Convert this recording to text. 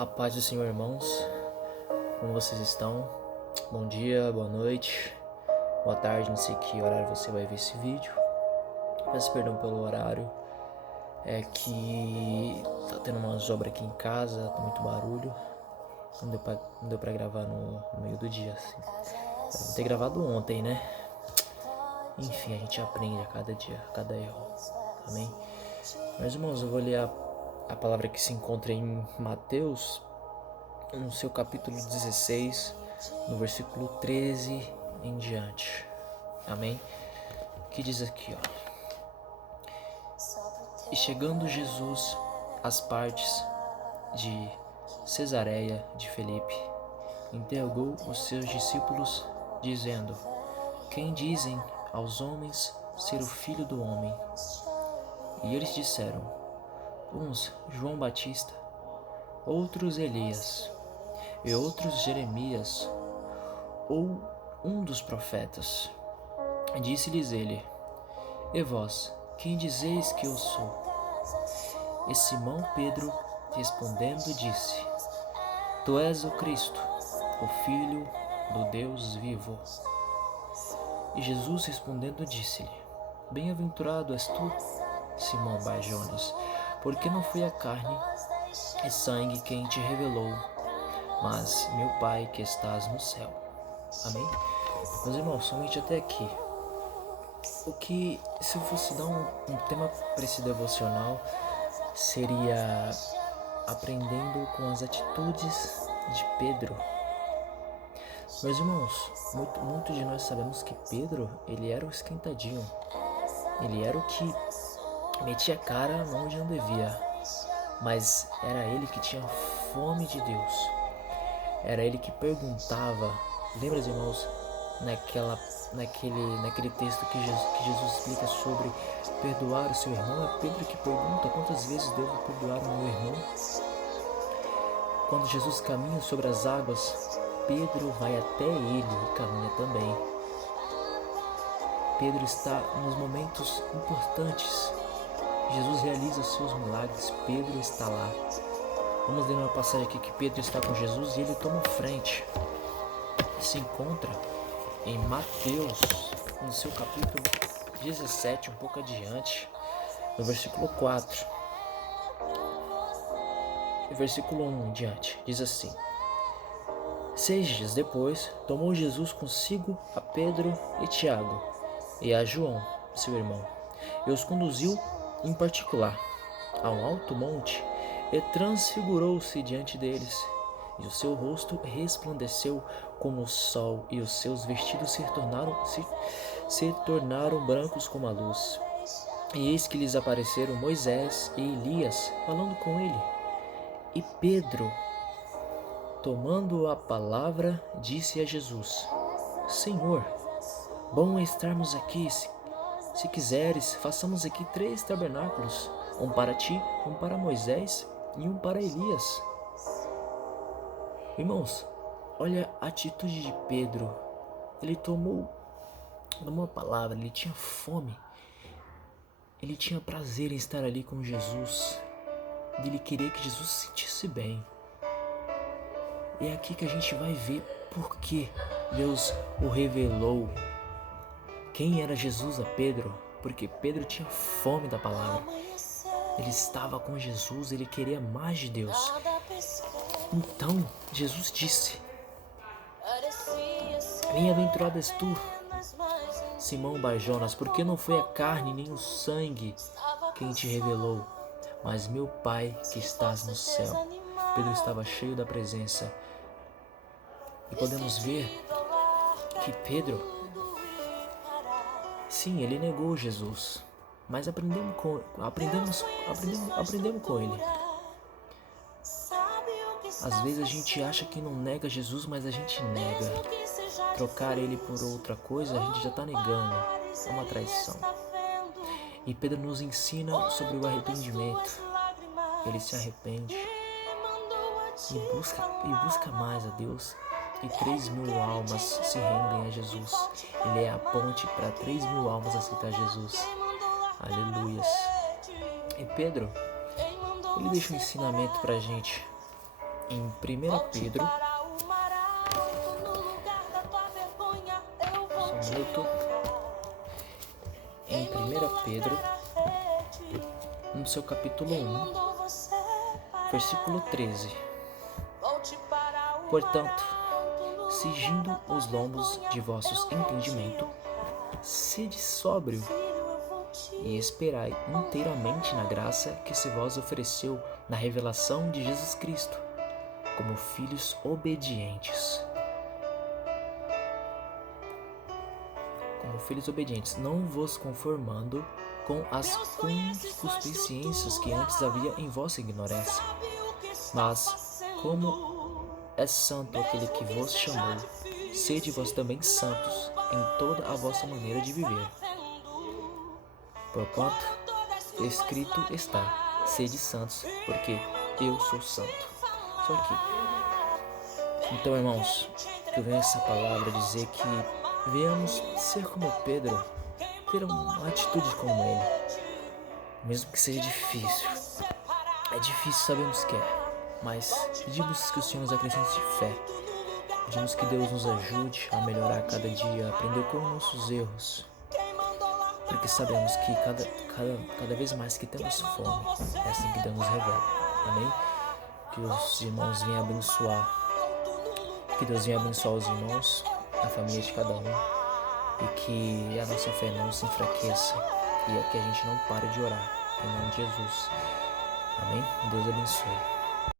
A paz do Senhor, irmãos. Como vocês estão? Bom dia, boa noite, boa tarde, não sei que horário você vai ver esse vídeo. Peço perdão pelo horário. É que tá tendo umas obras aqui em casa, tá muito barulho. Não deu pra gravar no meio do dia, assim. Eu vou ter gravado ontem, né? Enfim, a gente aprende a cada dia, a cada erro. Amém? Mas, irmãos, eu vou ler a palavra que se encontra em Mateus, no seu capítulo 16, no versículo 13 em diante. Amém? Que diz aqui, ó. E chegando Jesus às partes de Cesareia de Filipe, interrogou os seus discípulos, dizendo: Quem dizem aos homens ser o Filho do Homem? E eles disseram: uns João Batista, outros Elias, e outros Jeremias, ou um dos profetas. Disse-lhes ele: E vós, quem dizeis que eu sou? E Simão Pedro, respondendo, disse: Tu és o Cristo, o Filho do Deus vivo. E Jesus respondendo disse-lhe: Bem-aventurado és tu, Simão Bar-Jonas, porque não foi a carne e sangue quem te revelou, mas meu Pai que estás no céu. Amém? Meus irmãos, somente até aqui. O que, se eu fosse dar um tema para esse devocional, seria aprendendo com as atitudes de Pedro. Meus irmãos, muito de nós sabemos que Pedro, ele era o esquentadinho. Ele era o que metia a cara onde não devia. Mas era ele que tinha fome de Deus. Era ele que perguntava. Lembra, irmãos, naquele texto que Jesus explica sobre perdoar o seu irmão? É Pedro que pergunta: quantas vezes devo perdoar o meu irmão? Quando Jesus caminha sobre as águas, Pedro vai até ele e caminha também. Pedro está nos momentos importantes. Jesus realiza seus milagres, Pedro está lá. Vamos ler uma passagem aqui que Pedro está com Jesus e ele toma frente. Se encontra em Mateus, no seu capítulo 17, um pouco adiante, no versículo 4. Versículo 1 em diante, diz assim: 6 dias depois, tomou Jesus consigo a Pedro e Tiago, e a João, seu irmão, e os conduziu em particular a um alto monte, e transfigurou-se diante deles, e o seu rosto resplandeceu como o sol, e os seus vestidos se tornaram brancos como a luz. E eis que lhes apareceram Moisés e Elias, falando com ele. E Pedro, tomando a palavra, disse a Jesus: Senhor, bom é estarmos aqui. Se quiseres, façamos aqui 3 tabernáculos, um para ti, um para Moisés e um para Elias. Irmãos, olha a atitude de Pedro. Ele tomou a palavra, ele tinha fome, ele tinha prazer em estar ali com Jesus, ele queria que Jesus se sentisse bem. E é aqui que a gente vai ver por que Deus o revelou. Quem era Jesus a Pedro? Porque Pedro tinha fome da palavra. Ele estava com Jesus, ele queria mais de Deus. Então, Jesus disse: Bem-aventurado és tu, Simão Bar-Jonas, porque não foi a carne nem o sangue quem te revelou, mas meu Pai que estás no céu. Pedro estava cheio da presença. E podemos ver que Pedro, sim, ele negou Jesus, mas aprendemos com ele. Às vezes a gente acha que não nega Jesus, mas a gente nega. Trocar ele por outra coisa, a gente já está negando. É uma traição. E Pedro nos ensina sobre o arrependimento. Ele se arrepende e busca mais a Deus. E 3.000 almas se rendem a Jesus. Ele é a ponte para 3.000 almas aceitar Jesus. Aleluias. E Pedro, ele deixa um ensinamento pra gente. em 1 Pedro, só um minuto, em 1 Pedro, no seu capítulo 1, versículo 13. Portanto, cingindo os lombos de vossos entendimento, sede sóbrio e esperai inteiramente na graça que se vos ofereceu na revelação de Jesus Cristo, como filhos obedientes. Como filhos obedientes, não vos conformando com as concupiscências que antes havia em vossa ignorância, mas como é santo aquele que vos chamou, sede vós também santos em toda a vossa maneira de viver. Porquanto escrito está, sede santos, porque eu sou santo. Só que, então, irmãos, que vem essa palavra dizer que venhamos ser como Pedro, ter uma atitude como ele, mesmo que seja difícil. É difícil, sabemos que é, mas pedimos que o Senhor nos acrescente fé. Pedimos que Deus nos ajude a melhorar a cada dia, a aprender com os nossos erros, porque sabemos que cada vez mais que temos fome, é assim que Deus nos revela. Amém? Que os irmãos venham abençoar, que Deus venha abençoar os irmãos, a família de cada um, e que a nossa fé não se enfraqueça, e que a gente não pare de orar, em nome de Jesus. Amém? Deus abençoe.